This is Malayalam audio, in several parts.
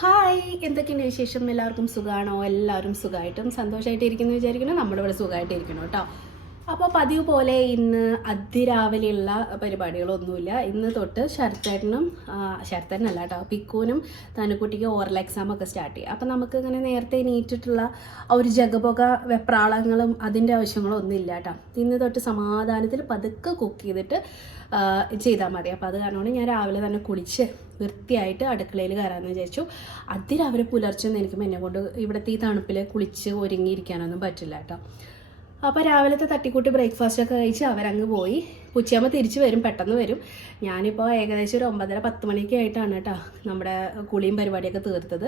ഹായ് എന്തൊക്കെയുണ്ട് വിശേഷം? എല്ലാവർക്കും സുഖമാണോ എല്ലാവരും സുഖമായിട്ടും സന്തോഷമായിട്ട് ഇരിക്കുന്നു നമ്മുടെ ഇവിടെ സുഖമായിട്ടിരിക്കണോ കേട്ടോ. അപ്പോൾ പതിവ് പോലെ ഇന്ന് അതിരാവിലെയുള്ള പരിപാടികളൊന്നുമില്ല. ഇന്ന് തൊട്ട് ശരത്തേട്ടനും ശരത്തേട്ടനല്ല കേട്ടോ പിക്കൂനും തനുക്കുട്ടിക്ക് ഓറൽ എക്സാം ഒക്കെ സ്റ്റാർട്ട് ചെയ്യും. അപ്പോൾ നമുക്ക് ഇങ്ങനെ നേരത്തെ നീറ്റിട്ടുള്ള ഒരു ജഗപുക വെപ്രാളങ്ങളും അതിന്റെ ആവശ്യങ്ങളും ഒന്നും ഇല്ല കേട്ടോ. ഇന്ന് തൊട്ട് സമാധാനത്തിൽ പതുക്കെ കുക്ക് ചെയ്തിട്ട് ചെയ്താൽ മതി. അപ്പോൾ അത് കാരണമാണ് ഞാൻ രാവിലെ തന്നെ കുളിച്ച് വൃത്തിയായിട്ട് അടുക്കളയിൽ കയറാമെന്ന് വിചാരിച്ചു. അതിരാവിലെ പുലർച്ചെന്ന് എനിക്ക് എന്നെ കൊണ്ട് ഇവിടുത്തെ ഈ തണുപ്പിൽ കുളിച്ച് ഒരുങ്ങിയിരിക്കാനൊന്നും പറ്റില്ല കേട്ടോ. അപ്പോൾ രാവിലത്തെ തട്ടിക്കൂട്ടി ബ്രേക്ക്ഫാസ്റ്റ് ഒക്കെ കഴിച്ച് അവരങ്ങ് പോയി. ഉച്ചയാകുമ്പോൾ തിരിച്ചു വരും പെട്ടെന്ന് വരും. ഞാനിപ്പോൾ ഏകദേശം ഒരു ഒമ്പതര പത്ത് മണിയൊക്കെ ആയിട്ടാണ് കേട്ടോ നമ്മുടെ കുളിയും പരിപാടിയൊക്കെ തീർത്തത്.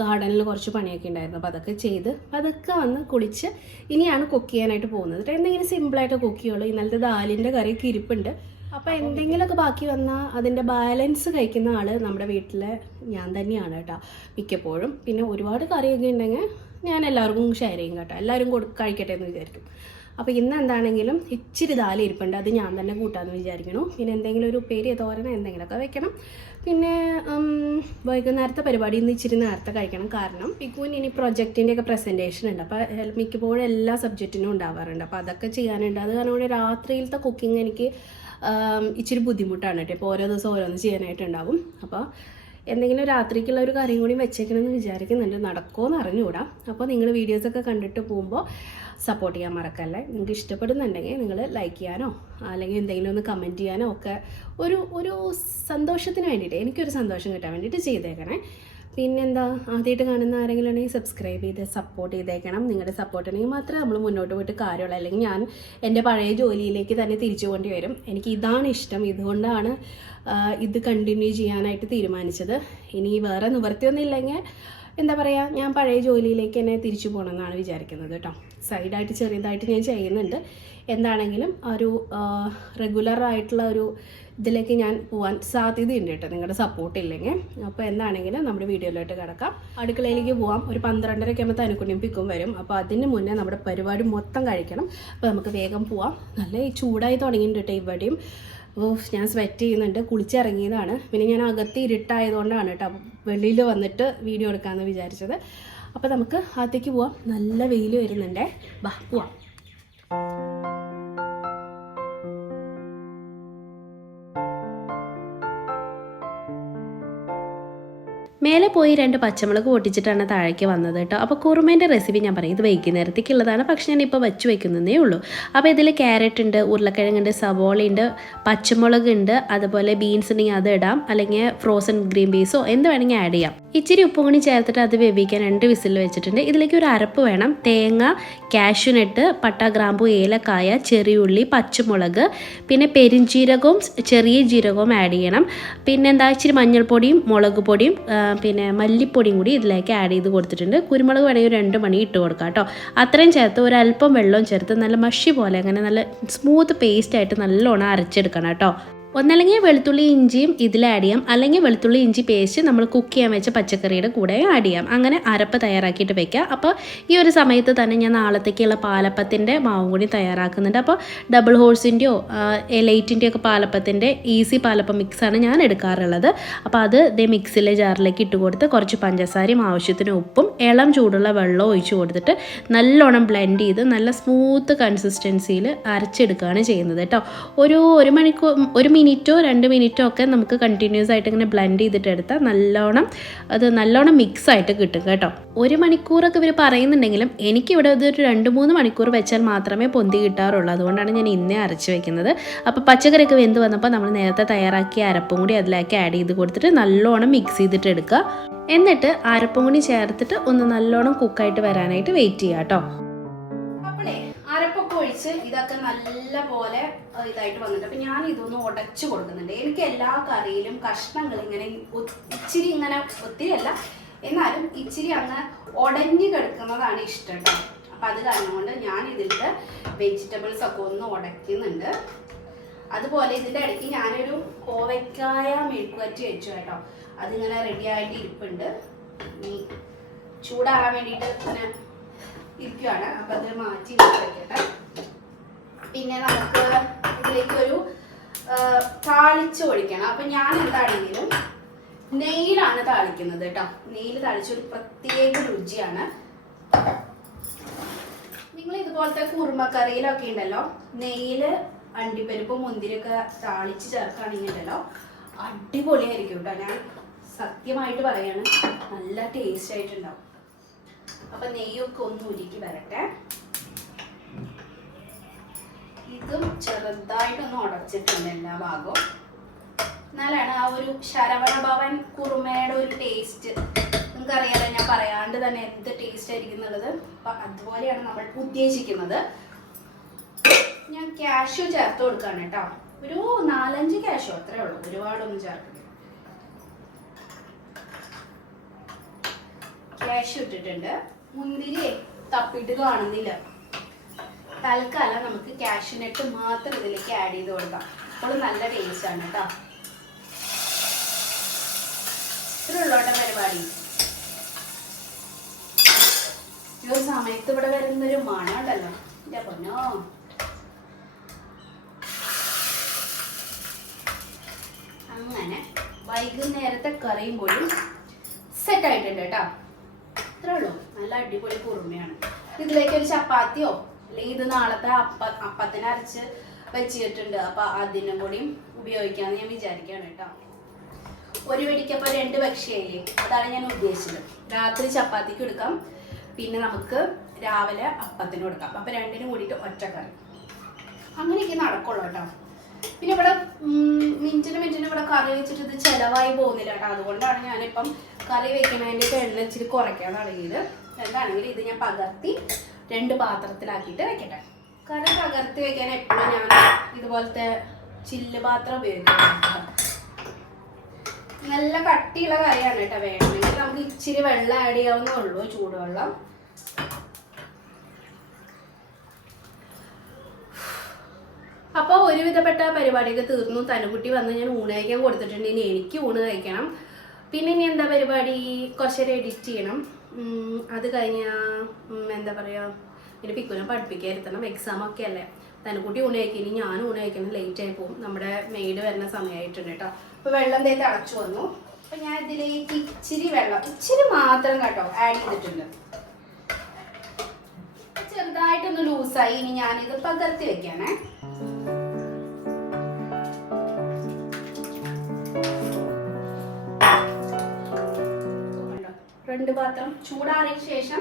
ഗാർഡനിൽ കുറച്ച് പണിയൊക്കെ ഉണ്ടായിരുന്നു. അപ്പോൾ അതൊക്കെ ചെയ്ത് അതൊക്കെ വന്ന് കുളിച്ച് ഇനിയാണ് കുക്ക് ചെയ്യാനായിട്ട് പോകുന്നത്. എന്തെങ്കിലും സിമ്പിളായിട്ട് കുക്ക് ചെയ്യുള്ളൂ. ഇന്നലത്തെ ദാലിന്റെ കറിയൊക്കെ ഇരിപ്പുണ്ട്. അപ്പോൾ എന്തെങ്കിലുമൊക്കെ ബാക്കി വന്നാൽ അതിന്റെ ബാലൻസ് കഴിക്കുന്ന ആൾ നമ്മുടെ വീട്ടിലെ ഞാൻ തന്നെയാണ് കേട്ടോ മിക്കപ്പോഴും. പിന്നെ ഒരുപാട് കറിയൊക്കെ ഉണ്ടെങ്കിൽ ഞാൻ എല്ലാവർക്കും ഷെയർ ചെയ്യും കേട്ടോ. എല്ലാവരും കൊടു കഴിക്കട്ടെ എന്ന് വിചാരിക്കും. അപ്പോൾ ഇന്ന് എന്താണെങ്കിലും ഇച്ചിരി ദാല ഇരിപ്പുണ്ട്. അത് ഞാൻ തന്നെ കൂട്ടാമെന്ന് വിചാരിക്കണു പിന്നെ എന്തെങ്കിലും ഒരു ഉപ്പേരി തോരനോ എന്തെങ്കിലുമൊക്കെ വെക്കണം. പിന്നെ വൈകുന്നേരത്തെ പരിപാടി ഇന്ന് ഇച്ചിരി നേരത്തെ കഴിക്കണം. കാരണം പിക്കുവിന് ഇനി പ്രൊജക്റ്റിന്റെ ഒക്കെ പ്രസന്റേഷൻ ഉണ്ട്. അപ്പോൾ മിക്കപ്പോഴും എല്ലാ സബ്ജക്റ്റിനും ഉണ്ടാവാറുണ്ട്. അപ്പോൾ അതൊക്കെ ചെയ്യാനുണ്ട്. അത് കാരണം കൊണ്ട് രാത്രിയിലത്തെ കുക്കിംഗ് എനിക്ക് ഇച്ചിരി ബുദ്ധിമുട്ടാണ് കേട്ടോ. ഇപ്പോൾ ഓരോ ദിവസം ഓരോന്ന് ചെയ്യാനായിട്ടുണ്ടാവും അപ്പോൾ എന്തെങ്കിലും രാത്രിക്കുള്ള ഒരു കറിയും കൂടി വെച്ചേക്കണമെന്ന് വിചാരിക്കുന്നുണ്ട്. നടക്കുമോ എന്ന് അറിഞ്ഞുകൂടാ അപ്പോൾ നിങ്ങൾ വീഡിയോസൊക്കെ കണ്ടിട്ട് പോകുമ്പോൾ സപ്പോർട്ട് ചെയ്യാൻ മറക്കല്ലേ? നിങ്ങൾക്ക് ഇഷ്ടപ്പെടുന്നുണ്ടെങ്കിൽ നിങ്ങൾ ലൈക്ക് ചെയ്യാനോ അല്ലെങ്കിൽ എന്തെങ്കിലും ഒന്ന് കമന്റ് ചെയ്യാനോ ഒക്കെ ഒരു ഒരു സന്തോഷത്തിന് വേണ്ടിയിട്ട് എനിക്കൊരു സന്തോഷം കിട്ടാൻ വേണ്ടിയിട്ട് ചെയ്തേക്കണേ. പിന്നെന്താ? ആദ്യമായിട്ട് കാണുന്ന ആരെങ്കിലും ഉണ്ടെങ്കിൽ സബ്സ്ക്രൈബ് ചെയ്ത് സപ്പോർട്ട് ചെയ്തേക്കണം. നിങ്ങളുടെ സപ്പോർട്ട് ഉണ്ടെങ്കിൽ മാത്രമേ നമ്മൾ മുന്നോട്ട് പോയിട്ട് കാര്യമുള്ളൂ. അല്ലെങ്കിൽ ഞാൻ എന്റെ പഴയ ജോലിയിലേക്ക് തന്നെ തിരിച്ചു കൊണ്ടി വരും. എനിക്ക് ഇതാണ് ഇഷ്ടം. ഇതുകൊണ്ടാണ് ഇത് കണ്ടിന്യൂ ചെയ്യാനായിട്ട് തീരുമാനിച്ചത്. ഇനി വേറെ നിവർത്തിയൊന്നും ഇല്ലെങ്കിൽ എന്താ പറയുക ഞാൻ പഴയ ജോലിയിലേക്ക് തന്നെ തിരിച്ചു പോകണമെന്നാണ് വിചാരിക്കുന്നത് കേട്ടോ. സൈഡായിട്ട് ചെറിയതായിട്ട് ഞാൻ ചെയ്യുന്നുണ്ട്. എന്താണെങ്കിലും ഒരു റെഗുലർ ആയിട്ടുള്ള ഒരു ഇതിലേക്ക് ഞാൻ പോകാൻ സാധ്യതയുണ്ട് കേട്ടോ. നിങ്ങളുടെ സപ്പോർട്ട് ഇല്ലെങ്കിൽ. അപ്പോൾ എന്താണെങ്കിലും നമ്മുടെ വീഡിയോയിലോട്ട് കിടക്കാം. അടുക്കളയിലേക്ക് പോവാം. ഒരു പന്ത്രണ്ടരയ്ക്ക് ആകുമ്പോൾ തനുക്കുണ്ണിയും പിക്കും വരും. അപ്പോൾ അതിന് മുന്നേ നമ്മുടെ പരിപാടി മൊത്തം കഴിക്കണം. അപ്പോൾ നമുക്ക് വേഗം പോവാം. നല്ല ചൂടായി തുടങ്ങിയിട്ടുണ്ട് ഇവിടെയും. ഓ ഞാൻ സ്വെറ്റ് ചെയ്യുന്നുണ്ട്. കുളിച്ചിറങ്ങിയതാണ്. പിന്നെ ഞാൻ അകത്ത് ഇരുട്ടായതുകൊണ്ടാണ് കേട്ടോ വെളിയിൽ വന്നിട്ട് വീഡിയോ എടുക്കാമെന്ന് വിചാരിച്ചത്. അപ്പോൾ നമുക്ക് അകത്തേക്ക് പോവാം. നല്ല വെയിൽ വരുന്നുണ്ടേ. ബാ പോവാം. മേലെ പോയി രണ്ട് പച്ചമുളക് പൊട്ടിച്ചിട്ടാണ് താഴേക്ക് വന്നത് കേട്ടോ. അപ്പോൾ കുറുമേന്റെ റെസിപ്പി ഞാൻ പറയും ഇത് വൈകുന്നേരത്തേക്കുള്ളതാണ് പക്ഷേ ഞാൻ ഇപ്പോൾ വെച്ച് വയ്ക്കുന്നതേ ഉള്ളൂ. അപ്പോൾ ഇതിൽ ക്യാരറ്റ് ഉണ്ട് ഉരുളക്കിഴങ്ങുണ്ട് സവോള ഉണ്ട് പച്ചമുളക് ഉണ്ട് അതുപോലെ ബീൻസ് ഉണ്ടെങ്കിൽ അത് ഇടാം അല്ലെങ്കിൽ ഫ്രോസൺ ഗ്രീൻ പീസോ എന്ത് വേണമെങ്കിൽ ആഡ് ചെയ്യാം. ഇച്ചിരി ഉപ്പും കൂടി ചേർത്തിട്ട് അത് വേവിക്കാൻ രണ്ട് വിസിൽ വെച്ചിട്ടുണ്ട്. ഇതിലേക്ക് ഒരു അരപ്പ് വേണം. തേങ്ങ കാഷ്യൂനട്ട് പട്ട ഗ്രാമ്പു ഏലക്കായ ചെറിയുള്ളി പച്ചമുളക് പിന്നെ പെരിഞ്ചീരകവും ചെറിയ ജീരകവും ആഡ് ചെയ്യണം. പിന്നെ എന്താ ഇച്ചിരി മഞ്ഞൾപ്പൊടിയും മുളക് പൊടിയും പിന്നെ മല്ലിപ്പൊടിയും കൂടി ഇതിലേക്ക് ആഡ് ചെയ്ത് കൊടുത്തിട്ടുണ്ട്. കുരുമുളക് വേണമെങ്കിൽ രണ്ട് മണി ഇട്ട് കൊടുക്കാം കേട്ടോ. അത്രയും ചേർത്ത് ഒരല്പം വെള്ളവും ചേർത്ത് നല്ല മഷി പോലെ അങ്ങനെ നല്ല സ്മൂത്ത് പേസ്റ്റ് ആയിട്ട് നല്ലോണം അരച്ചെടുക്കണം കേട്ടോ. ഒന്നല്ലെങ്കിൽ വെളുത്തുള്ളി ഇഞ്ചിയും ഇതിൽ ആഡ് ചെയ്യാം. അല്ലെങ്കിൽ വെളുത്തുള്ളി ഇഞ്ചി പേസ്റ്റ് നമ്മൾ കുക്ക് ചെയ്യാൻ വെച്ച പച്ചക്കറിയുടെ കൂടെ ആഡ് ചെയ്യാം. അങ്ങനെ അരപ്പ് തയ്യാറാക്കിയിട്ട് വെക്കുക അപ്പോൾ ഈ ഒരു സമയത്ത് തന്നെ ഞാൻ നാളത്തേക്കുള്ള പാലപ്പത്തിന്റെ മാവും കൂടി തയ്യാറാക്കുന്നുണ്ട്. അപ്പോൾ ഡബിൾ ഹോഴ്സിന്റെയോ എലൈറ്റിന്റെയോ ഒക്കെ പാലപ്പത്തിന്റെ ഈസി പാലപ്പം മിക്സാണ് ഞാൻ എടുക്കാറുള്ളത്. അപ്പോൾ അത് ഇതേ മിക്സിലെ ജാറിലേക്ക് ഇട്ട് കൊടുത്ത് കുറച്ച് പഞ്ചസാരയും ആവശ്യത്തിന് ഉപ്പും ഇളം ചൂടുള്ള വെള്ളം ഒഴിച്ച് കൊടുത്തിട്ട് നല്ലോണം ബ്ലെൻഡ് ചെയ്ത് നല്ല സ്മൂത്ത് കൺസിസ്റ്റൻസിയിൽ അരച്ചെടുക്കുകയാണ് ചെയ്യുന്നത് കേട്ടോ. ഒരു ഒരു മണിക്കൂർ ഒരു മിനിറ്റോ രണ്ട് മിനിറ്റോ ഒക്കെ നമുക്ക് കണ്ടിന്യൂസ് ആയിട്ട് ഇങ്ങനെ ബ്ലെൻഡ് ചെയ്തിട്ട് എടുത്താൽ നല്ലോണം അത് നല്ലോണം മിക്സ് ആയിട്ട് കിട്ടും കേട്ടോ. ഒരു മണിക്കൂറൊക്കെ ഇവർ പറയുന്നുണ്ടെങ്കിലും എനിക്കിവിടെ ഇതൊരു രണ്ട് മൂന്ന് മണിക്കൂർ വെച്ചാൽ മാത്രമേ പൊന്തി കിട്ടാറുള്ളൂ. അതുകൊണ്ടാണ് ഞാൻ ഇന്നേ അരച്ച് വെക്കുന്നത്. അപ്പോൾ പച്ചക്കറിയൊക്കെ വെന്ത് വന്നപ്പോൾ നമ്മൾ നേരത്തെ തയ്യാറാക്കിയ അരപ്പും കൂടി അതിലേക്ക് ആഡ് ചെയ്ത് കൊടുത്തിട്ട് നല്ലോണം മിക്സ് ചെയ്തിട്ട് എടുക്കുക. എന്നിട്ട് അരപ്പും കൂടി ചേർത്തിട്ട് ഒന്ന് നല്ലോണം കുക്കായിട്ട് വരാനായിട്ട് വെയിറ്റ് ചെയ്യുക കേട്ടോ. ഒഴിച്ച് ഇതൊക്കെ നല്ല പോലെ ഇതായിട്ട് വന്നിട്ട്. അപ്പൊ ഞാൻ ഇതൊന്ന് ഉടച്ചു കൊടുക്കുന്നുണ്ട്. എനിക്ക് എല്ലാ കറിയിലും കഷ്ണങ്ങൾ ഇങ്ങനെ ഇച്ചിരി ഇങ്ങനെ ഒത്തിരി അല്ല എന്നാലും ഇച്ചിരി അങ്ങ് ഉടഞ്ഞു കിടക്കുന്നതാണ് ഇഷ്ടം അപ്പൊ അത് കാരണം കൊണ്ട് ഞാൻ ഇതിലത്തെ വെജിറ്റബിൾസ് ഒക്കെ ഒന്ന് ഉടയ്ക്കുന്നുണ്ട് അതുപോലെ ഇതിന്റെ ഇടയ്ക്ക് ഞാനൊരു കോവയ്ക്കായ മെഴുക്കുവറ്റി വെച്ചു കേട്ടോ. അതിങ്ങനെ റെഡി ആയിട്ട് ഇരിപ്പുണ്ട്. ചൂടാകാൻ വേണ്ടിയിട്ട് ഇങ്ങനെ ഇരിക്കുകയാണ് അപ്പൊ അത് മാറ്റി വെക്കട്ടെ പിന്നെ നമുക്ക് ഇതിലേക്ക് ഒരു താളിച്ച് ഒഴിക്കണം. അപ്പൊ ഞാൻ എന്താണെങ്കിലും നെയ്യിലാണ് താളിക്കുന്നത് കേട്ടോ. നെയ്യിൽ താളിച്ച ഒരു പ്രത്യേക രുചിയാണ്. നിങ്ങൾ ഇതുപോലത്തെ കുറുമക്കറിയിലൊക്കെ ഉണ്ടല്ലോ നെയ്യിൽ അണ്ടിപ്പരിപ്പും മുന്തിരിയൊക്കെ താളിച്ച് ചേർക്കുകയാണെങ്കിൽ ഉണ്ടല്ലോ അടിപൊളിയായിരിക്കും കേട്ടോ. ഞാൻ സത്യമായിട്ട് പറയാണ് നല്ല ടേസ്റ്റ് ആയിട്ടുണ്ടാവും. അപ്പൊ നെയ്യൊക്കെ ഒന്ന് ഉരുക്കി വരട്ടെ. ഇതും ചെറുതായിട്ടൊന്ന് ഉടച്ചിട്ടുണ്ട് എല്ലാ ഭാഗവും. എന്നാലാണ് ആ ഒരു ശരവണ ഭവൻ കുറുമയുടെ ഒരു ടേസ്റ്റ് നിങ്ങൾക്കറിയാലോ ഞാൻ പറയാണ്ട് തന്നെ എന്ത് ടേസ്റ്റ് ആയിരിക്കും എന്നുള്ളത്. അപ്പൊ അതുപോലെയാണ് നമ്മൾ ഉദ്ദേശിക്കുന്നത്. ഞാൻ ക്യാഷ്യൂ ചേർത്ത് കൊടുക്കാണ് കേട്ടോ. ഒരു നാലഞ്ച് ക്യാഷ്യൂ അത്രേ ഉള്ളൂ. ഒരുപാടൊന്നും ചേർക്കില്ല ക്യാഷ് ഇട്ടിട്ടുണ്ട്. മുന്തിരി തപ്പിട്ട് കാണുന്നില്ല. തൽക്കാലം നമുക്ക് ക്യാഷിനെട്ട് മാത്രം ഇതിലേക്ക് ആഡ് ചെയ്ത് കൊടുക്കാം. അപ്പോൾ നല്ല ടേസ്റ്റ് ആണ് കേട്ടോ ഇത്ര ഉള്ളോട്ടെ പരിപാടി. ഈ സമയത്ത് ഇവിടെ വരുന്നൊരു മണം ഉണ്ടല്ലോ. എന്റെ പൊന്നോ. അങ്ങനെ വൈകുന്നേരത്തെ കറിയും കൂടി സെറ്റ് ആയിട്ടുണ്ട് കേട്ടോ ഇത്രേ ഉള്ളൂ നല്ല അടിപൊളി കുറുമയാണ്. ഇതിലേക്ക് ഒരു ചപ്പാത്തിയോ അല്ലെങ്കിൽ ഇത് നാളത്തെ അപ്പ അപ്പത്തിന് അരച്ച് വെച്ചിട്ടുണ്ട്. അപ്പൊ അതിനും കൂടി ഉപയോഗിക്കാന്ന് ഞാൻ വിചാരിക്കുകയാണ് കേട്ടോ. ഒരു വെടിക്കപ്പ രണ്ട് ഭക്ഷ്യയില്ലേ? അതാണ് ഞാൻ ഉദ്ദേശിച്ചത്. രാത്രി ചപ്പാത്തിക്ക് എടുക്കാം. പിന്നെ നമുക്ക് രാവിലെ അപ്പത്തിന് കൊടുക്കാം. അപ്പൊ രണ്ടിനും കൂടിയിട്ട് ഒറ്റക്കറി അങ്ങനെയൊക്കെ നടക്കുള്ളൂ കേട്ടോ. പിന്നെ ഇവിടെ മിനിറ്റിന് മിനിറ്റിന് ഇവിടെ കറി വെച്ചിട്ട് ഇത് ചിലവായി പോകുന്നില്ല കേട്ടോ. അതുകൊണ്ടാണ് ഞാനിപ്പം കറി വെക്കുന്നതിന്റെ എണ്ണ ഇച്ചിരി കുറയ്ക്കാൻ തുടങ്ങിയത് എന്താണെങ്കിൽ ഇത് ഞാൻ പകർത്തി രണ്ട് പാത്രത്തിലാക്കിയിട്ട് വെക്കട്ടെ. കറി പകർത്തി വെക്കാൻ എപ്പോഴും ഞാൻ ഇതുപോലത്തെ ചില്ല് പാത്രം ഉപയോഗിക്കുന്നത് നല്ല കട്ടിയുള്ള കറിയാണ് കേട്ടോ വേണമെങ്കിൽ നമുക്ക് ഇച്ചിരി വെള്ളം ആഡ് ചെയ്യാവുന്നേ ഉള്ളൂ ചൂടുവെള്ളം. അപ്പോൾ ഒരുവിധപ്പെട്ട പരിപാടിയൊക്കെ തീർന്നു. തനുകുട്ടി വന്ന് ഞാൻ ഊണ് കഴിക്കാൻ കൊടുത്തിട്ടുണ്ട്. ഇനി എനിക്ക് ഊണ് കഴിക്കണം. പിന്നെ ഇനി എന്താ പരിപാടി? കുറച്ചേരം എഡിറ്റ് ചെയ്യണം. അത് കഴിഞ്ഞാൽ എന്താ പറയുക പിന്നെ പിക്കുനെ പഠിപ്പിക്കാതിരുത്തണം എക്സാം ഒക്കെ അല്ലേ? തനുകുട്ടി ഊണ് കഴിക്കും ഇനി ഞാൻ ഊണ് കഴിക്കണം ലേറ്റ് ആയി പോകും. നമ്മുടെ മെയ്ഡ് വരുന്ന സമയമായിട്ടുണ്ട് കേട്ടോ. അപ്പോൾ വെള്ളം തേത്ത് അടച്ചു വന്നു. അപ്പോൾ ഞാൻ ഇതിലേക്ക് ഇച്ചിരി വെള്ളം ഇച്ചിരി മാത്രം കേട്ടോ ആഡ് ചെയ്തിട്ടുണ്ട്. ചെറുതായിട്ടൊന്ന് ലൂസായി ഇനി ഞാനിത് പകർത്തി വെക്കാനേ രണ്ട് പാത്രം ചൂടാറിയ ശേഷം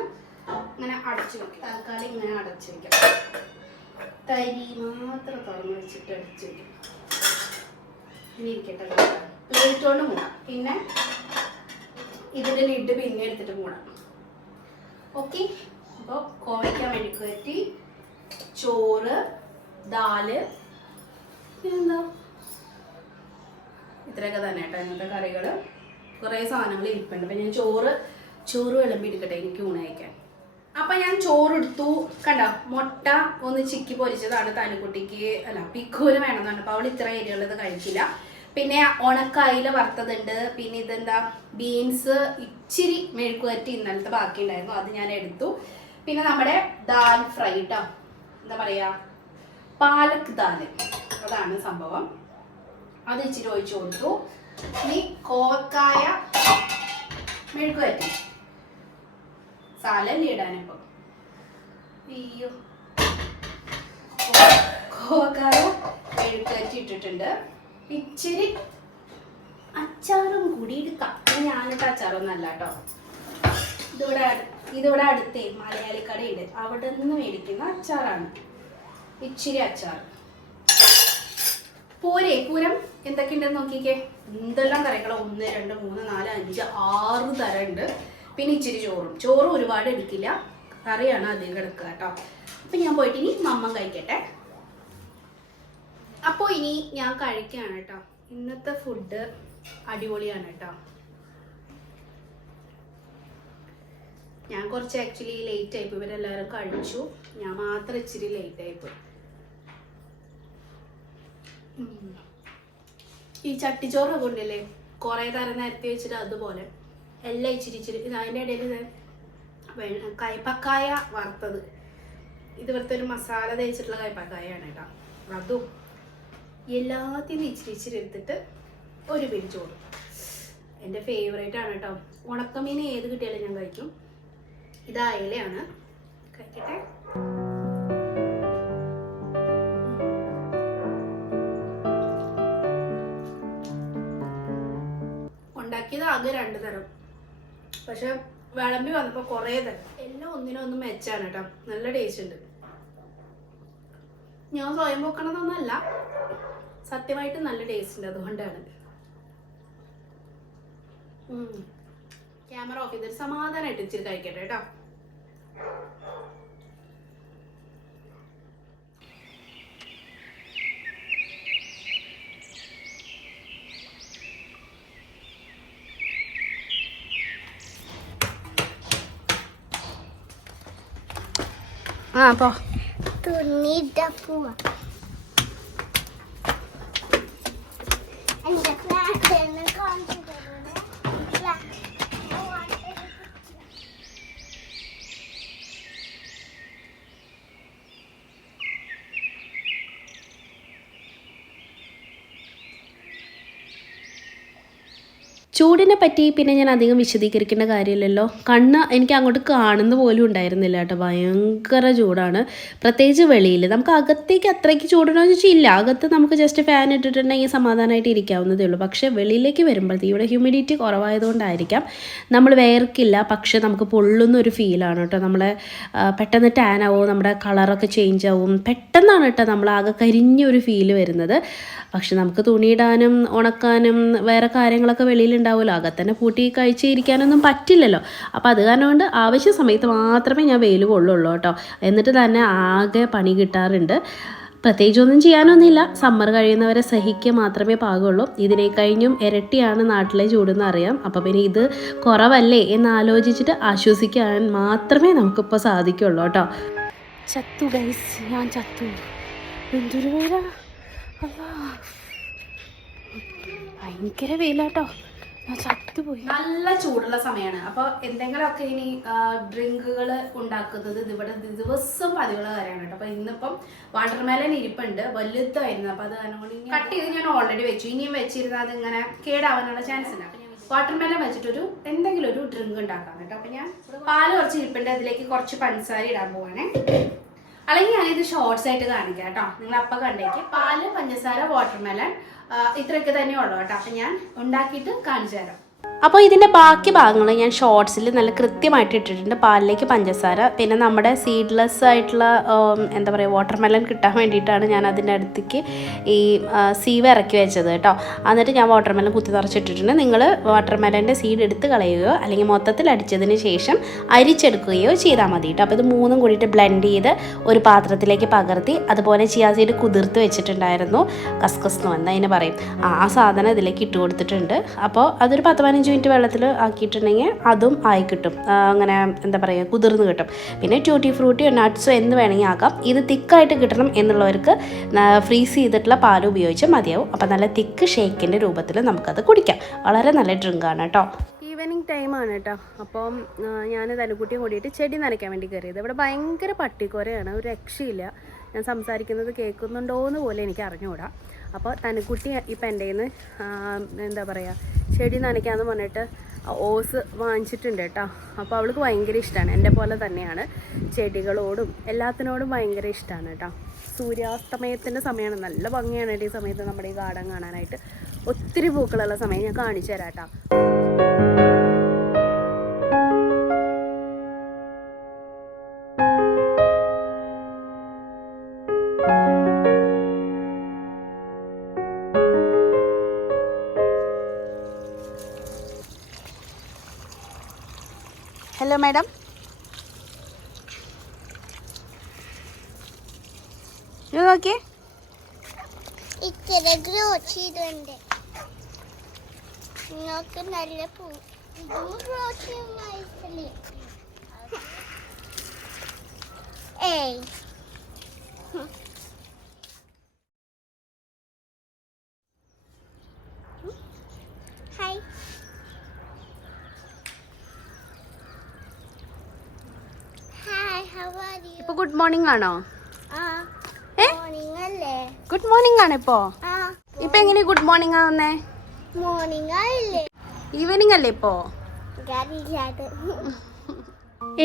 ഇങ്ങനെ അടച്ചു വെക്കും. തൽക്കാലം ഇങ്ങനെ അടച്ചു വെക്കാം. തരി മാത്രം തുറന്ന് വെച്ചിട്ട് അടച്ചു വെക്കും. ഇനി ഇരിക്കട്ടെ. പ്ലേറ്റോണ്ട് മൂടാം. പിന്നെ ഇതിന്റെ ലിഡ് പിന്നെ എടുത്തിട്ട് മൂടാം. ഓക്കെ അപ്പോൾ കോവയ്ക്കാൻ വേണ്ടി കയറ്റി ചോറ് ദാൽ പിന്നെന്താ? ഇത്രയൊക്കെ തന്നെ കേട്ടോ ഇന്നത്തെ കറികൾ കുറേ സാധനങ്ങൾ ഇരിപ്പുണ്ട്. അപ്പം ഞാൻ ചോറ് ചോറ് വിളമ്പി എടുക്കട്ടെ എനിക്ക് ഊണ് കഴിക്കാൻ. അപ്പം ഞാൻ ചോറ് എടുത്തു കണ്ട മുട്ട ഒന്ന് ചിക്കി പൊരിച്ചതാണ് തനുക്കുട്ടിക്ക് അല്ല പിക്കൂര് വേണമെന്നാണ്. അപ്പോൾ അവൾ ഇത്ര ഏരിയയുള്ളത് കഴിക്കില്ല പിന്നെ ഉണക്കായില വറുത്തതുണ്ട്. പിന്നെ ഇതെന്താ ബീൻസ് ഇച്ചിരി മെഴുക്കുവരട്ടി ഇന്നലത്തെ ബാക്കി ഉണ്ടായിരുന്നു അത് ഞാൻ എടുത്തു. പിന്നെ നമ്മുടെ ദാൽ ഫ്രൈ കേട്ടോ എന്താ പറയാ പാലക് ദാൽ. അതാണ് സംഭവം. അത് ഇച്ചിരി ഒഴിച്ചു കൊടുത്തു. ഇനി കോവക്കായ മെഴുക്ക് പറ്റി സാലല്ലേ ഇടാനിപ്പം അയ്യോ. കോ- കോവക്കായ ഇട്ടിട്ടുണ്ട് ഇച്ചിരി അച്ചാറും കൂടി എടുക്കാം ഞാനിട്ട് അച്ചാറൊന്നും അല്ല കേട്ടോ ഇതിവിടെ ഇതോടെ ഇതിവിടെ അടുത്തേ മലയാളി കടയുണ്ട് അവിടെ നിന്ന് മേടിക്കുന്ന അച്ചാറാണ്. ഇച്ചിരി അച്ചാർ പൂരേ പൂരം എന്തൊക്കെയുണ്ടെന്ന് നോക്കിക്കേ. എന്തെല്ലാം കറികളോ? ഒന്ന് രണ്ട് മൂന്ന് നാല് അഞ്ച് ആറ് തരം ഉണ്ട്. പിന്നെ ഇച്ചിരി ചോറും. ചോറും ഒരുപാട് എടുക്കില്ല. കറിയാണ് അധികം എടുക്കുക കേട്ടോ. അപ്പൊ ഞാൻ പോയിട്ട് ഇനി മമ്മ കഴിക്കട്ടെ. അപ്പോൾ ഇനി ഞാൻ കഴിക്കുകയാണ് കേട്ടോ. ഇന്നത്തെ ഫുഡ് അടിപൊളിയാണ് കേട്ടോ. ഞാൻ കുറച്ച് ആക്ച്വലി ലേറ്റ് ആയിപ്പോയി ഇവരെല്ലാവരും കഴിച്ചു. ഞാൻ മാത്രം ഇച്ചിരി ലേറ്റ് ആയിപ്പോയി ഉം. ഈ ചട്ടിച്ചോറൊക്കെ ഉണ്ടല്ലേ? കുറേ തരം നേരത്തെ വെച്ചിട്ട് അതുപോലെ. എല്ലാം ഇച്ചിരി ഇച്ചിരി. ഇത് അതിന്റെ ഇടയിൽ ഞാൻ കയ്പക്കായ വറുത്തത്. ഇത് ഇവിടുത്തെ ഒരു മസാല തേച്ചിട്ടുള്ള കയ്പക്കായാണ് കേട്ടോ. അതും എല്ലാത്തിനും ഇച്ചിരി ഇച്ചിരി എടുത്തിട്ട് ഒരു പിടി എന്റെ ഫേവറേറ്റ് ആണ് കേട്ടോ. ഉണക്കമീൻ ഏത് കിട്ടിയാലും ഞാൻ കഴിക്കും. ഇത് അയലയാണ്. കഴിക്കട്ടെ. ഉണ്ടാക്കിയത് ആകെ രണ്ട് തരം. പക്ഷെ വിളമ്പി വന്നപ്പോൾ കുറേ തരം എല്ലാം ഒന്നിനൊന്നും മെച്ചാണ് കേട്ടോ നല്ല ടേസ്റ്റ് ഉണ്ട്. ഞാൻ സ്വയം പൊക്കണതൊന്നല്ല സത്യമായിട്ട് നല്ല ടേസ്റ്റ് ഉണ്ട് അതുകൊണ്ടാണ്. ക്യാമറ ഓഫ് ചെയ്തൊരു സമാധാനമായിട്ട് ഇച്ചിരി കഴിക്കട്ടെ കേട്ടോ ആ പോ. തുണിയുടെ പോവാ എന്റെ ഫ്ലാറ്റ് കാണിച്ചു തരുന്നത് ചൂടിനെ പറ്റി പിന്നെ ഞാൻ അധികം വിശദീകരിക്കേണ്ട കാര്യമില്ലല്ലോ. കണ്ണ് എനിക്ക് അങ്ങോട്ട് കാണുന്ന പോലും ഉണ്ടായിരുന്നില്ല കേട്ടോ. ഭയങ്കര ചൂടാണ്. പ്രത്യേകിച്ച് വെളിയിൽ. നമുക്ക് അകത്തേക്ക് അത്രയ്ക്ക് ചൂടെന്ന് വെച്ചാൽ ഇല്ല. അകത്ത് നമുക്ക് ജസ്റ്റ് ഫാൻ ഇട്ടിട്ടുണ്ടെങ്കിൽ സമാധാനമായിട്ട് ഇരിക്കാവുന്നതേ ഉള്ളൂ. പക്ഷേ വെളിയിലേക്ക് വരുമ്പോഴത്തേക്ക് ഇവിടെ ഹ്യൂമിഡിറ്റി കുറവായതുകൊണ്ടായിരിക്കാം നമ്മൾ വേർക്കില്ല. പക്ഷേ നമുക്ക് പൊള്ളുന്ന ഒരു ഫീലാണ് കേട്ടോ. നമ്മളെ പെട്ടെന്ന് ടാൻ ആവും നമ്മുടെ കളറൊക്കെ ചേഞ്ച് ആവും. പെട്ടെന്നാണ് കേട്ടോ നമ്മൾ ആകെ കരിഞ്ഞ ഒരു ഫീൽ വരുന്നത്. പക്ഷെ നമുക്ക് തുണിയിടാനും ഉണക്കാനും വേറെ കാര്യങ്ങളൊക്കെ വെളിയിലുണ്ടാവുമല്ലോ അകത്തന്നെ പൂട്ടി കഴിച്ചിരിക്കാനൊന്നും പറ്റില്ലല്ലോ. അപ്പോൾ അത് കാരണം കൊണ്ട് ആവശ്യ സമയത്ത് മാത്രമേ ഞാൻ വെയിൽ കൊള്ളുള്ളൂ കേട്ടോ. എന്നിട്ട് തന്നെ ആകെ പണി കിട്ടാറുണ്ട്. പ്രത്യേകിച്ചൊന്നും ചെയ്യാനൊന്നുമില്ല. സമ്മർ കഴിയുന്നവരെ സഹിക്കുക മാത്രമേ പാകുള്ളൂ. ഇതിനെ കഴിഞ്ഞും ഇരട്ടിയാണ് നാട്ടിലെ ചൂടെന്ന് അറിയാം. അപ്പോൾ പിന്നെ ഇത് കുറവല്ലേ എന്ന് ആലോചിച്ചിട്ട് ആശ്വസിക്കാൻ മാത്രമേ നമുക്കിപ്പോൾ സാധിക്കുള്ളൂ കേട്ടോ. ചത്തു ഗൈസ് ഞാൻ ചത്തു. എന്തൊരു വേല ഭയങ്കര വെയിലാട്ടോ. നല്ല ചൂടുള്ള സമയമാണ് അപ്പോൾ എന്തെങ്കിലുമൊക്കെ ഇനി ഡ്രിങ്കുകൾ ഉണ്ടാക്കുന്നത് ഇവിടെ ദിവസം പതിവുള്ള കാര്യമാണ് കേട്ടോ. അപ്പോൾ ഇന്നിപ്പം വാട്ടർമെലൻ ഇരിപ്പുണ്ട്. വലുതായിരുന്നു. അപ്പോൾ അത് കാരണം കൊണ്ട് കട്ട് ചെയ്ത് ഞാൻ ഓൾറെഡി വെച്ചു. ഇനിയും വെച്ചിരുന്നാൽ അത് ഇങ്ങനെ കേടാവാനുള്ള ചാൻസ് ഉണ്ട് വാട്ടർമെലൻ വെച്ചിട്ടൊരു എന്തെങ്കിലും ഒരു ഡ്രിങ്ക് ഉണ്ടാക്കാം കേട്ടോ. അപ്പോൾ ഞാൻ പാൽ കുറച്ച് ഇരിപ്പുണ്ട്. അതിലേക്ക് കുറച്ച് പഞ്ചസാര ഇടാൻ പോവാണേ. അല്ലെങ്കിൽ ഞാനിത് ഷോർട്സ് ആയിട്ട് കാണിക്കാം കേട്ടോ. നിങ്ങൾ അപ്പം കണ്ടേക്ക്. പാൽ പഞ്ചസാര വാട്ടർമെലൺ ഇത്രയൊക്കെ തന്നെ ഉള്ളൂ കേട്ടോ. അപ്പം ഞാൻ ഉണ്ടാക്കിയിട്ട് കാണിച്ചു തരാം അപ്പോൾ ഇതിന്റെ ബാക്കി ഭാഗങ്ങൾ ഞാൻ ഷോർട്സിൽ നല്ല കൃത്യമായിട്ട് ഇട്ടിട്ടുണ്ട്. പാലിലേക്ക് പഞ്ചസാര പിന്നെ നമ്മുടെ സീഡ്ലെസ് ആയിട്ടുള്ള എന്താ പറയുക വാട്ടർമെലൺ കിട്ടാൻ വേണ്ടിയിട്ടാണ് ഞാൻ അതിന്റെ അടുത്തേക്ക് ഈ സീവ് ഇറക്കി വെച്ചത് കേട്ടോ. എന്നിട്ട് ഞാൻ വാട്ടർമെലൺ കുത്തി നിറച്ചിട്ടിട്ടുണ്ട് നിങ്ങൾ വാട്ടർമെലന്റെ സീഡ് എടുത്ത് കളയുകയോ അല്ലെങ്കിൽ മൊത്തത്തിൽ അടിച്ചതിന് ശേഷം അരിച്ചെടുക്കുകയോ ചെയ്താൽ മതി കേട്ടോ. അപ്പോൾ ഇത് മൂന്നും കൂടിയിട്ട് ബ്ലെൻഡ് ചെയ്ത് ഒരു പാത്രത്തിലേക്ക് പകർത്തി അതുപോലെ ചിയാ സീഡ് കുതിർത്ത് വെച്ചിട്ടുണ്ടായിരുന്നു. കസ്കസ് എന്ന് വന്ന് അതിന് പറയും. ആ സാധനം ഇതിലേക്ക് ഇട്ട് കൊടുത്തിട്ടുണ്ട്. അപ്പോൾ അതൊരു പത്ത് പതിനഞ്ച് മിനിറ്റ് വെള്ളത്തിൽ ആക്കിയിട്ടുണ്ടെങ്കിൽ അതും ആയി കിട്ടും. അങ്ങനെ എന്താ പറയുക കുതിർന്ന് കിട്ടും. പിന്നെ ട്യൂട്ടി ഫ്രൂട്ടിയോ നട്ട്സോ എന്ത് വേണമെങ്കിൽ ആക്കാം. ഇത് തിക്കായിട്ട് കിട്ടണം എന്നുള്ളവർക്ക് ഫ്രീസ് ചെയ്തിട്ടുള്ള പാൽ ഉപയോഗിച്ച് മതിയാവും. അപ്പോൾ നല്ല തിക്ക് ഷേക്കിന്റെ രൂപത്തിൽ നമുക്കത് കുടിക്കാം. വളരെ നല്ല ഡ്രിങ്കാണ് കേട്ടോ. ഈവനിങ് ടൈമാണ് കേട്ടോ. അപ്പം ഞാൻ തനുക്കുട്ടിയും കൂടിയിട്ട് ചെടി നനയ്ക്കാൻ വേണ്ടി കയറിയത്. ഇവിടെ ഭയങ്കര പട്ടിക്കോരയാണ്. ഒരു രക്ഷയില്ല. ഞാൻ സംസാരിക്കുന്നത് കേൾക്കുന്നുണ്ടോ എന്ന് പോലും എനിക്ക് അറിഞ്ഞുകൂടാ. അപ്പോൾ തനിക്കുട്ടി ഇപ്പം എന്റെ നിന്ന് എന്താ പറയുക ചെടി നനയ്ക്കാന്ന് പറഞ്ഞിട്ട് ഓസ് വാങ്ങിച്ചിട്ടുണ്ട് കേട്ടോ. അപ്പോൾ അവൾക്ക് ഭയങ്കര ഇഷ്ടമാണ്. എന്റെ പോലെ തന്നെയാണ്. ചെടികളോടും എല്ലാത്തിനോടും ഭയങ്കര ഇഷ്ടമാണ് കേട്ടോ. സൂര്യാസ്തമയത്തിന്റെ സമയമാണ്. നല്ല ഭംഗിയാണ് ഈ സമയത്ത് നമ്മുടെ ഈ ഗാർഡൻ കാണാനായിട്ട്. ഒത്തിരി പൂക്കളുള്ള സമയം ഞാൻ കാണിച്ചു തരാം കേട്ടോ. മാഡം. ഇത് നോക്കിയേ. ഇച്ചിരി നിങ്ങൾക്ക് നല്ല പൂ. ഏയ് hi hi how are you ഇപ്പൊ ഗുഡ് മോർണിംഗ് ആണോ? ഗുഡ് മോർണിംഗ് ആണ് ഇപ്പോ. ആ ഇപ്പൊ എങ്ങനെ ഗുഡ് മോർണിംഗ് ആവുന്നേ ഈവനിങ് അല്ലേ ഇപ്പോ?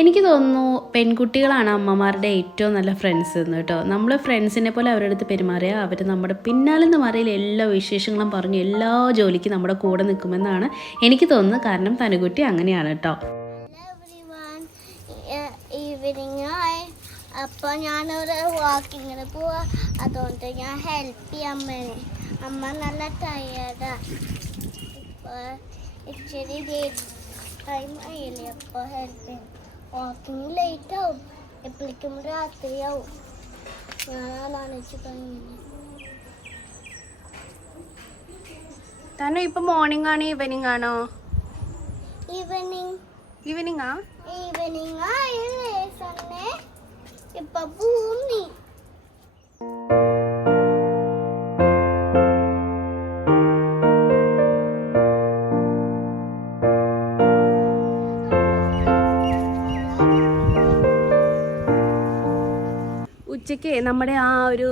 എനിക്ക് തോന്നുന്നു പെൺകുട്ടികളാണ് അമ്മമാരുടെ ഏറ്റവും നല്ല ഫ്രണ്ട്സ് എന്ന് കേട്ടോ. നമ്മൾ ഫ്രണ്ട്സിനെ പോലെ അവരുടെ അടുത്ത് പെരുമാറിയാൽ അവർ നമ്മുടെ പിന്നാലെ നിന്ന് മാറിയിൽ എല്ലാ വിശേഷങ്ങളും പറഞ്ഞു എല്ലാ ജോലിക്കും നമ്മുടെ കൂടെ നിൽക്കുമെന്നാണ് എനിക്ക് തോന്നുന്നത്. കാരണം തനുകുട്ടി അങ്ങനെയാണ് കേട്ടോ. ഹലോ എവ്രിവൺ ഈവനിങ് അപ്പോൾ ഞാനൊരു വാക്കിങ്ങിന് പോവാ. അതുകൊണ്ട് ഞാൻ ഹെൽപ്പ് ചെയ്യാം വേണ്ടി അമ്മ നല്ല ടയേർഡാ ഇപ്പോൾ ഇച്ചിരി ലേറ്റ് ടൈം ആയില്ലേ അപ്പോൾ ഹെൽപ്പ് ചെയ്യാം. വാക്കിങ് ലേറ്റ് ആവും. എപ്പോഴേക്കും രാത്രിയാവും. ഞാൻ അനച്ചു കഴിഞ്ഞു തനു ഇപ്പൊ മോർണിംഗ് ആണോ ഈവനിങ് ആണോ? ഈവനിങ് ഈവനിങ് ആ? ഈവനിങ് സന്നെ ഇപ്പൊ ഭൂമി. ഉച്ചയ്ക്ക് നമ്മുടെ ആ ഒരു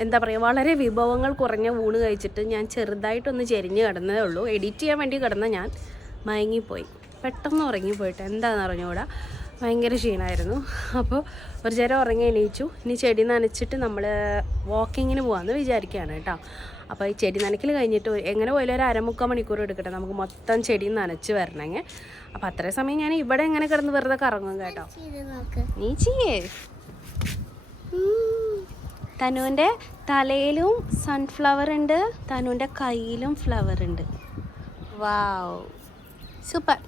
എന്താ പറയുക വളരെ വിഭവങ്ങൾ കുറഞ്ഞ ഊണ് കഴിച്ചിട്ട് ഞാൻ ചെറുതായിട്ടൊന്ന് ചെരിഞ്ഞ് കിടന്നതേ ഉള്ളൂ. എഡിറ്റ് ചെയ്യാൻ വേണ്ടി കിടന്ന ഞാൻ മയങ്ങിപ്പോയി. പെട്ടെന്ന് ഉറങ്ങിപ്പോയിട്ട് എന്താണെന്ന് അറിഞ്ഞുകൂടാ? ഭയങ്കര ക്ഷീണമായിരുന്നു അപ്പോൾ ഒരു ചേരം ഉറങ്ങി എണീച്ചു. ഇനി ചെടി നനച്ചിട്ട് നമ്മൾ വാക്കിങ്ങിന് പോകാമെന്ന് വിചാരിക്കുകയാണ് കേട്ടോ. അപ്പോൾ ഈ ചെടി നനയ്ക്കൽ കഴിഞ്ഞിട്ട് എങ്ങനെ പോയാലും ഒരു അരമുക്കാൽ മണിക്കൂർ എടുക്കട്ടെ. നമുക്ക് മൊത്തം ചെടി നനച്ച് വരണമെങ്കിൽ അപ്പോൾ അത്രയും സമയം ഞാൻ ഇവിടെ എങ്ങനെ കിടന്ന് വെറുതെ കറങ്ങും കേട്ടോ. നീ ചെയ്യേ. തനുവിന്റെ തലയിലും സൺഫ്ലവർ ഉണ്ട്. തനുവിന്റെ കയ്യിലും ഫ്ലവർ ഉണ്ട്. Wow super.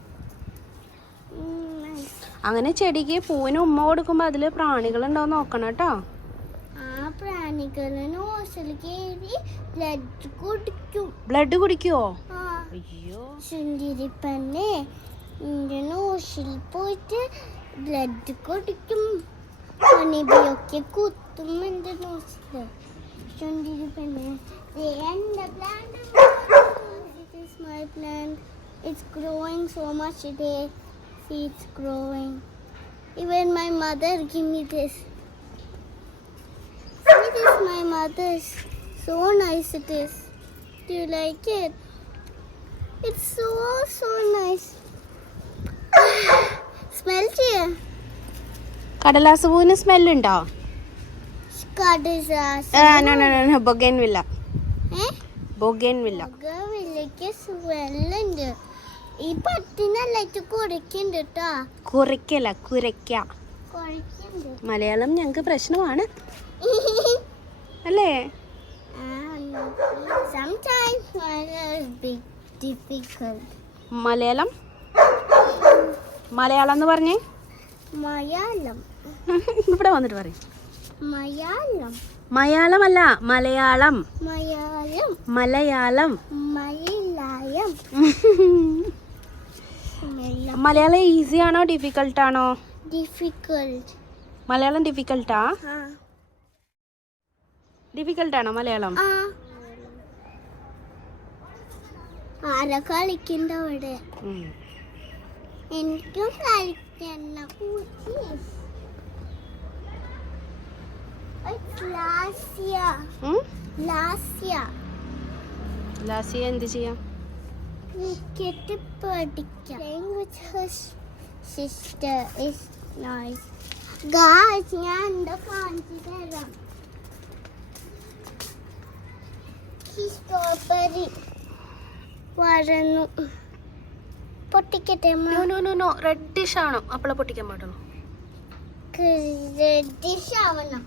അങ്ങനെ ചെടിക്ക് പൂവിന് ഉമ്മ കൊടുക്കുമ്പോൾ അതിൽ പ്രാണികളുണ്ടോ ഉണ്ടോ നോക്കണം കേട്ടോ. ബ്ലഡ് കുടിക്കും. ബ്ലഡ് കുടിക്കുവോ? അയ്യോ. എന്റെ നോസിൽ പോയിട്ട് ബ്ലഡ് കുടിക്കും. പണിബിയൊക്കെ കുത്തും എന്റെ നോസിൽ ചുണ്ടിരിപ്പന്നെ എന്റെ plant It is my plant. It's growing so much today. It's growing. Even my mother give me this. See, this is my mother's. So nice it is. Do you like it? It's so so nice. Smell dear. കടലാസ് പൂവിന് സ്മെല്ലുണ്ടോ no, ബൊഗേൻ വില്ല Eh? ബൊഗേൻ വില്ല സ്മെല്ലുണ്ട് ഈ പട്ടിനല്ലായിട്ട് കുരക്കുന്നുണ്ട് കേട്ടോ കുറയ്ക്കല കുരയ്ക്ക മലയാളം ഞങ്ങക്ക് പ്രശ്നമാണ്. അല്ലേ. മലയാളം? മലയാളം എന്ന് പറഞ്ഞേ? മലയാളം ഇവിടെ വന്നിട്ട് പറയും. മലയാളം മലയാളമല്ല മലയാളം. മലയാളം മലയാളം. മലയാളം. മലയാളം ഈസി ആണോ ഡിഫിക്കൽട്ട് ആണോ? ഡിഫിക്കൾട്ട് മലയാളം ഡിഫിക്കൽട്ടാ ഡിഫിക്കൽട്ട് ആണോ മലയാളം? ആ. ആരാ കളിക്കണ്ട അവിടെ? ഉം. എനിക്കും കളിക്കണ്ട കൂട്ടി. ലാസ്യ. ലാസ്യ. ലാസിയ എന്ത് ചെയ്യാം? ക്രിക്കറ്റ് പഠിക്കാം. Language sister is nice guys ഞാൻ എന്താ കാണിച്ചു തരാം? സ്ട്രോബെറി വളർന്നു പൊട്ടിക്കട്ടെ no no no no reddish ആണോ അപ്പോൾ പൊട്ടിക്കാൻ പാടുള്ളൂ. റെഡിഷ് ആവണം.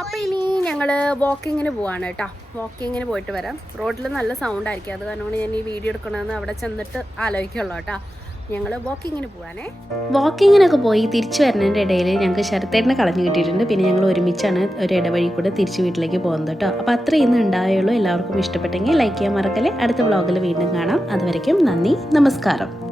അപ്പോൾ ഇനി ഞങ്ങൾ വാക്കിങ്ങിന് പോവാണ് കേട്ടോ. വാക്കിങ്ങിന് പോയിട്ട് വരാം. റോഡിൽ നല്ല സൗണ്ട് ആയിരിക്കും. അത് കാരണമാണ് ഞാൻ ഈ വീഡിയോ എടുക്കണമെന്ന് അവിടെ ചെന്നിട്ട് ആലോചിക്കുള്ളൂ കേട്ടോ. ഞങ്ങൾ വാക്കിങ്ങിന് പോവാനേ വാക്കിങ്ങിനൊക്കെ പോയി തിരിച്ചു വരുന്നതിന്റെ ഇടയിൽ ഞങ്ങൾക്ക് ശരത്തേട്ടനെ കളഞ്ഞു കിട്ടിയിട്ടുണ്ട്. പിന്നെ ഞങ്ങൾ ഒരുമിച്ചാണ് ഒരു ഇടവഴി കൂടെ തിരിച്ച് വീട്ടിലേക്ക് പോകുന്നത് കേട്ടോ. അപ്പോൾ അത്ര ഇന്ന് ഉണ്ടായുള്ളൂ. എല്ലാവർക്കും ഇഷ്ടപ്പെട്ടെങ്കിൽ ലൈക്ക് ചെയ്യാൻ മറക്കല്ലേ. അടുത്ത വ്ളോഗിൽ വീണ്ടും കാണാം. അതുവരയ്ക്കും നന്ദി. നമസ്കാരം.